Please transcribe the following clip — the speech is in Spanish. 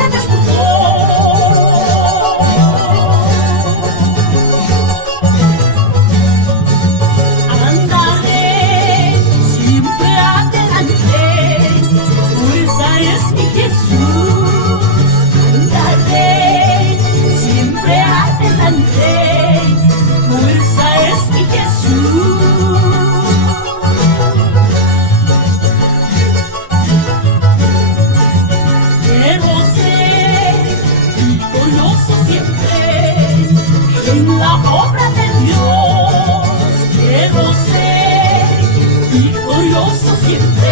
sangre de sudor. Andaré siempre adelante, fuerza es mi Jesús. Andaré siempre adelante, fuerza es mi Jesús. Quiero ser victorioso siempre en la obra de Dios. Quiero ser victorioso siempre